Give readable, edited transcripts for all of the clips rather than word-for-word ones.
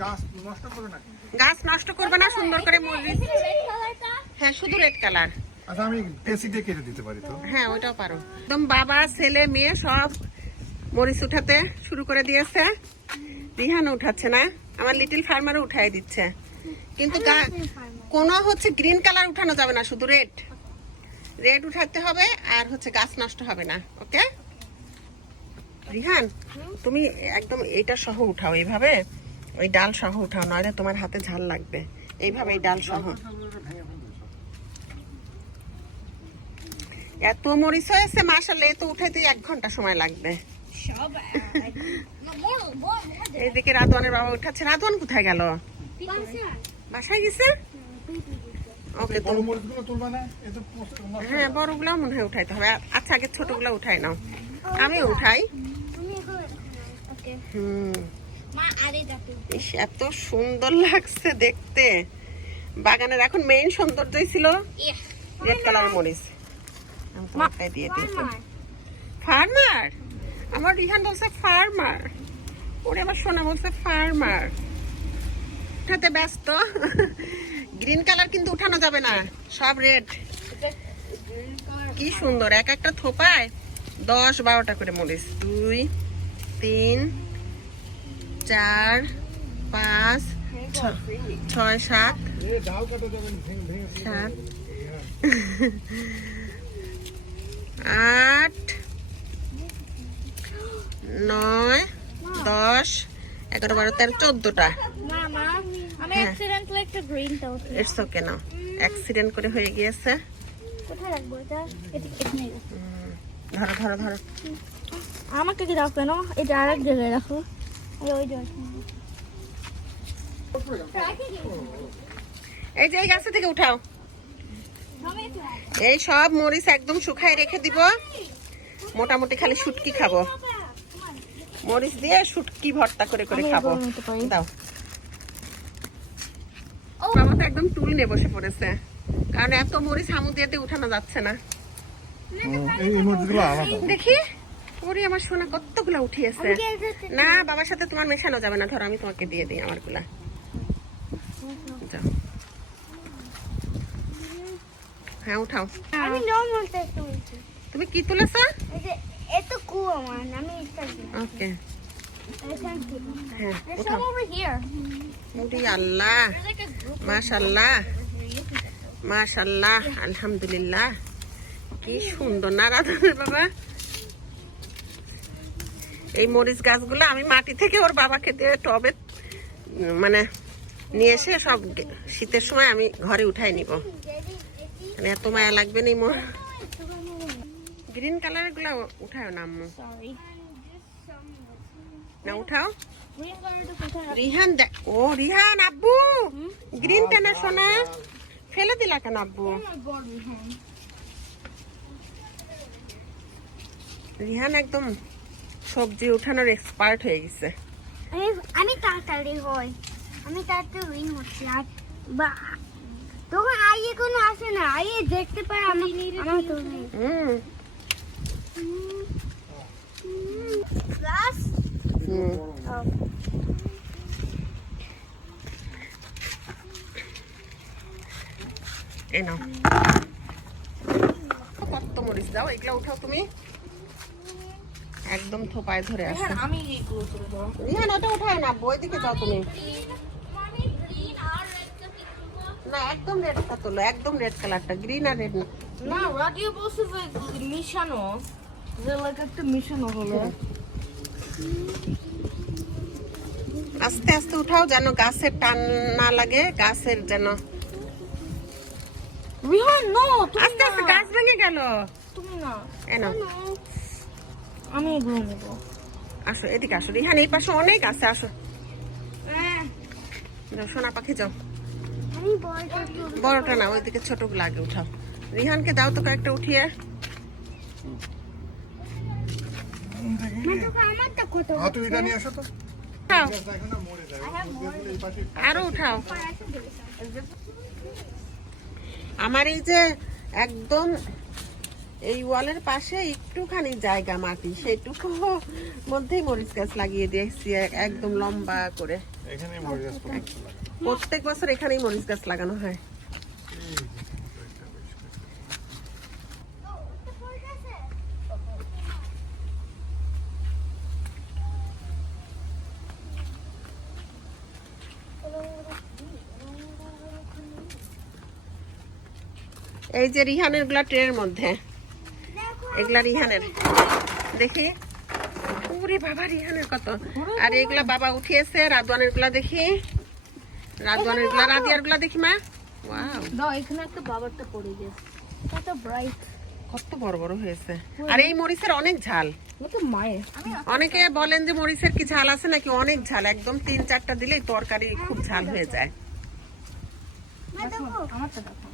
গাছ নষ্ট করবে না, সুন্দর করে মরিচ। হ্যাঁ, শুধু রেড কালার। আচ্ছা, আমি পেঁচি দিয়ে কেটে দিতে পারি তো? হ্যাঁ, ওইটাও পারো। একদম বাবা ছেলে মেয়ে সব মরিচ উঠাতে শুরু করে দিয়েছে। রিহানও উঠাচ্ছে না, আমার লিটল ফার্মারও উঠাই দিচ্ছে। কিন্তু কোনো হচ্ছে গ্রিন কালার উঠানো যাবে না, শুধু রেড রেড উঠাতে হবে। আর হচ্ছে গাছ নষ্ট হবে না। ওকে রিহান, তুমি একদম এইটা সহ উঠাও, এইভাবে ওই ডাল সহ উঠাও, নইলে তোমার হাতে ঝাল লাগবে। এইভাবে এই ডাল সহ। এত মরিচ হয়েছে মাশাআল্লাহ, এ তো উঠাইতে 1 ঘন্টা সময় লাগবে। এইদিকে রাধওয়ানের বাবা উঠাচ্ছে। রাধওয়ান কোথায় গেল? বাসায় গেছে। ওকে, হ্যাঁ, বড়গুলো মনে হয় উঠাইতে হবে। আচ্ছা, আগে ছোটগুলো উঠাই নাও, আমি উঠাই। এত সুন্দর লাগছে দেখতে। বাগানের এখন মেইন সৌন্দর্যই ছিল রেড কালার মরিচ। দিয়ে দিয়েছি ফার্মার। আমার রিহান বলছে ফার্মার, ওরে আমার সোনা বলছে ফার্মার। উঠাতে ব্যস্ত। গ্রিন কালার কিন্তু উঠানো যাবে না, সব রেড। কি সুন্দর, এক একটা থোপায় 10-12টা করে মরিচ। 2 3 4 5 6 7 8 9 10 11 12 13 14টা। ইটস ওকে নাও, অ্যাক্সিডেন্ট করে হয়ে গিয়েছে। ধরো ধরো ধরো। আমাকে কি রাখো কেন? এটা আরেক জায়গায় রাখো। এই যে এই গাছ থেকে উঠাও। এই সব মরিচ একদম শুকায় রেখে দিব। মোটামুটি খালি শুটকি খাবো, মরিচ দিয়ে শুটকি ভর্তা করে করে খাবো। দাও। বাবা তো একদম টুল নিয়ে বসে পড়েছে, কারণ এত মরিচ হামু দিয়ে উঠানো যাচ্ছে না। দেখি, ওরে আমার সোনা কতগুলা উঠিয়েছে। না, বাবার সাথে তোমার মেশানো যাবে না। ধরো, আমি তোমাকে দিয়ে দিই আমার গুলা। হ্যাঁ, উঠাও। তুমি কি তুলেছ? ওকে, হ্যাঁ, উঠাও। আল্লাহ, মাশাআল্লাহ মাশাআল্লাহ, আলহামদুলিল্লাহ। কি সুন্দর না রাধনের বাবা। এই মরিচ গাছগুলো আমি মাটি থেকে ওর বাবাকে দিয়ে টবে মানে নিয়ে এসে সব শীতের সময় আমি ঘরে উঠাই নিব। এত মায়া লাগবে নি মোর। গ্রিন কালারের গুলা উঠাও না আম্মু। না, উঠাও। রিহান, ও রিহান, আব্বু গ্রিন টানা সোনা ফেলে দিলা কেন আব্বু? রিহান একদম সবজি উঠানোর এক্সপার্ট হয়ে গেছে। আমি তাড়াতাড়ি হই, আমি তাড়াতাড়ি হচ্ছি। আর তখন আইয়ে কোনো আসে না, আইয়ে দেখতে পারে আমি আমার তো গ্লাস। এই নাও, কত মরিচ দাও। এগুলা উঠাও তুমি, একদম থোপায় ধরে আছে। রিহান, ওটা উঠায় না, বই দিকে যাও তুমি। না, একদম রেডটা তোলো, একদম রেড কালারটা, গ্রিন আর রেড না। না, রাডিও বলছে যে মিশানো, যে লাগে একটা মিশানো হলো। আস্তে আস্তে উঠাও, যেন গাছের টান না লাগে, গাছের যেন। রিহান, নো, আস্তে আস্তে গাছ ভেঙে গেল। তুমি না, এনো, আমি এগুলো নেব। আসো, এদিকে আসো রিহান, এই পাশে অনেক আছে, আসো। সোনা পাখি যাও। বড়টা না, ওইদিকে ছোটগুলো আগে উঠাও। রিহানকে দাও তো কয়েকটা উঠিয়ে। আরো উঠাও। আমার এই যে একদম এই ওয়ালের পাশে একটুখানি জায়গা মাটি, সেটুকু মধ্যেই মরিচ গাছ লাগিয়ে দিয়েছি একদম লম্বা করে। এখানে মরিচ গাছ লাগানো। প্রত্যেক বছর এখানেই মরিচ গাছ লাগানো হয়। এই যে, একটা বেশ করে। এই যে রিহানের গুলা ট্রের মধ্যে, এগুলা রিহানের, দেখি ওরে বাবা রিহানের কত। আর এগুলা বাবা উঠিয়েছে। রাদওয়ানের গুলা দেখি, রাদওয়ানের গুলা, রাদিয়ার গুলা দেখি মা। ওয়াও, না এখানে একটা বাবারটা পড়ে গেছে। কত ব্রাইট। কত বড় বড় হয়েছে। আর এই মরিচের অনেক ঝাল। ওটা মায়ের। অনেকে বলেন যে মরিচের কি ঝাল আছে নাকি, অনেক ঝাল, একদম 3-4টা দিলেই তরকারি খুব ঝাল হয়ে যায়। আমারটা দেখো।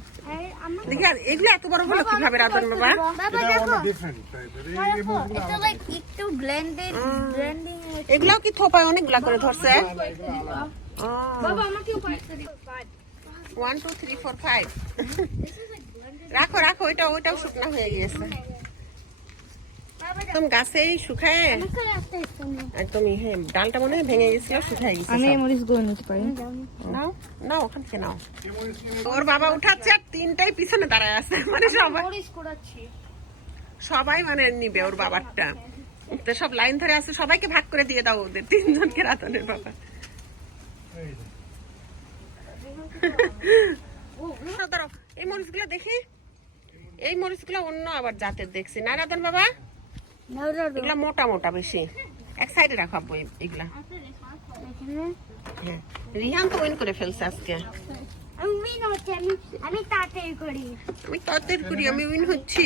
দেখি আর এগুলো এত বড় হলো কিভাবে রাদওয়ান বাবা? বাবা এটা দেখো, অনেক ডিফারেন্ট টাইপের। এই মরিচগুলো এটা লাইক একটু ব্লেন্ডিং। এগুলাও কি থোপায় অনেকগুলা করে ধরছে? বাবা আমাকেও পাইতে দিও। 1 2 3 4 5 রাখো রাখো, ওইটাও শুকনা হয়ে গিয়েছে একদম, গাছেই শুকায় একদমই। হ্যাঁ, ডালটা মনে হয় ভেঙে গেছিল, শুকায় গেছে আমি এই সব। মরিচগুলো নিতে পারি। নাও নাও, ওখান থেকে নাও। ওর বাবা উঠাচ্ছে আর তিনটাই পিছনে দাঁড়ায় আছে, মানে সবাই মানে নিবে ওর বাবারটা। তো সব লাইন ধরে আছে, সবাইকে ভাগ করে দিয়ে দাও ওদের তিনজনকে, রাতনের বাবা। এই যে। দাঁড়াও, এই মরিচগুলো দেখি, এই মরিচগুলো অন্য আবার জাতের দেখছি না রাতন বাবা? এগুলা মোটা মোটা বেশি। এক সাইডে রাখো আব্বু এগুলা। হ্যাঁ, রিহান তো উইন করে ফেলছে আজকে। আমি উইন হচ্ছে, আমি তাড়াতাড়ি করি। আমি তরতর করি, আমি উইন হচ্ছি।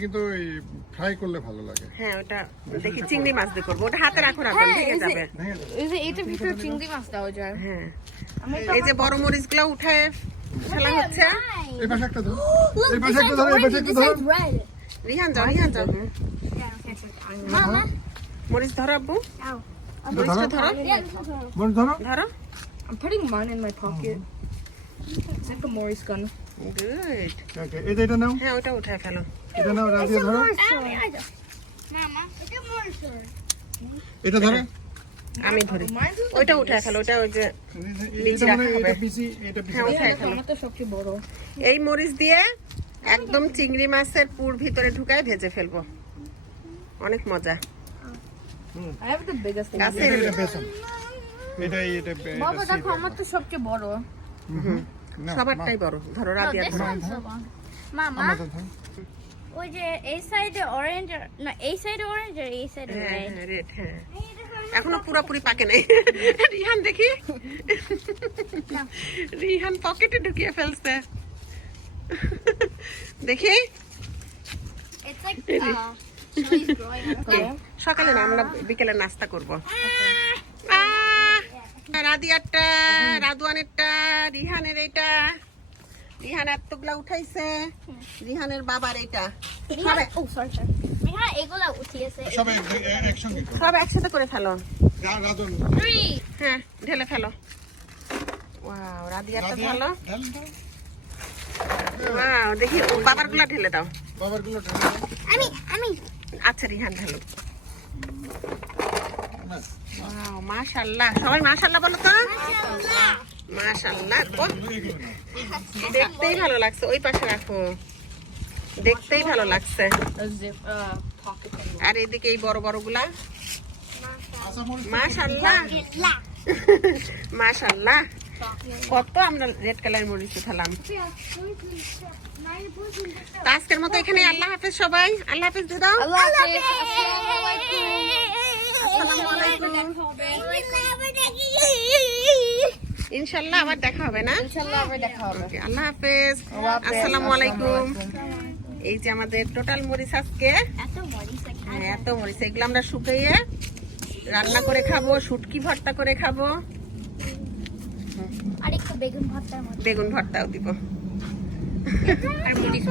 কিন্তু ফ্রাই করলে ভালো লাগে। হ্যাঁ, ওটা দেখি চিংড়ি মাছ দিয়ে করবো। ওটা হাতে রাখো, রাখো ভেঙে যাবে। ভেঙে যাবে। এই যে এটার ভিতরে চিংড়ি মাছ দেওয়া যায়। হ্যাঁ, এই যে বড় মরিচগুলো উঠায় ফেলা হচ্ছে। এই পাশে একটা ধরো, এই পাশে একটা ধরো, এই পাশে একটা ধরো। রিহান যাও, রিহান যাও। মামা মরিচ ধরো আব্বু, নাও। মরিচটা ধরো, মরিচ ধরো। ধরো। I'm putting mine in my pocket. It's like a Morris gun. Good. Okay, এই যে এটা নাও, হ্যাঁ, ওটা উঠায় ফেলো। এটা নাও, রাজিয়া ধরো। মামা এটা মরসর। এটা ধরো। আমি ধরি, ওইটা উঠায় ফেলো। ওটা ওই যে নিচে এটা রাখা মানে হবে। এটা পিসি, এটা পিসি। হ্যাঁ, উঠায় ফেলো। আমারটা সবচেয়ে বড়। এই মরিচ দিয়ে একদম চিংড়ি মাছের পুর ভিতরে ঢুকায় ভেজে ফেলবো, অনেক মজা। I have the biggest one. গাছের এটা বেসন। এটা বাবা দেখো আমারটা সবচেয়ে বড়। না, সবারটাই বড়। ধরো রাদিয়া ধরো। মামা আমরা তো ধরো। ওই যে এই সাইডে অরেঞ্জ, না এই সাইডে অরেঞ্জ আর এই সাইডে হ্যাঁ রেড। হ্যাঁ, রেড। হ্যাঁ, এখনো পুরোপুরি পাকে নাই। রিহান দেখি, রিহান পকেটে ঢুকিয়ে ফেলছে। দেখি It's like Chili's growing up. সকালে না, আমরা বিকেলে নাস্তা করব। রাদিয়ারটা, রাদওয়ানেরটা, রিহানের এটা, রিহান এতগুলা উঠাইছে, রিহানের বাবার এটা, Oh, sorry. হ্যাঁ এগুলা উঠিয়েছে। সবাই একসঙ্গে করো। সব একসাথে করে ফেলো। রাজন, 3 হ্যাঁ, ঢেলে ফেলো। ওয়াও, রাদিয়ারটা ভালো। ঢাল দাও। ওয়াও, দেখি ও বাবার গুলা ঢেলে দাও। বাবারগুলো ঢাল দাও। আমি আচ্ছা, রিহান ঢালো। ব্যাস। ওয়াও, মাশাআল্লাহ। সবাই মাশাআল্লাহ বলো তো। মাশাআল্লাহ। মাশাআল্লাহ, এগুলো নাও। দেখতেই ভালো লাগছে। ওই পাশে রাখো, দেখতেই ভালো লাগছে। A zip pocket. আর এদিকে এই বড় বড় গুলা, কাঁচা মরিচ মাশাআল্লাহ লা মাশাআল্লাহ। কত আমরা রেড কালার মরিচ উঠালাম। তো আজকের মতো এখানে আল্লাহ হাফেজ সবাই। আল্লাহ হাফেজ দিয়ে দাও। আল্লাহ হাফেজ। আসসালামু আলাইকুম। ইনশাআল্লাহ আবার দেখা হবে না? ইনশাআল্লাহ আবার দেখা হবে। ওকে, আল্লাহ হাফেজ। আসসালামু আলাইকুম। এই যে আমাদের টোটাল মরিচ আজকে, এত মরিচ হ্যাঁ, এত মরিচ। এগুলো আমরা শুকিয়ে রান্না করে খাবো, শুটকি ভর্তা করে খাবো, আর একটু বেগুন ভর্তার মতো। বেগুন ভর্তাও দিব। আর মরিচ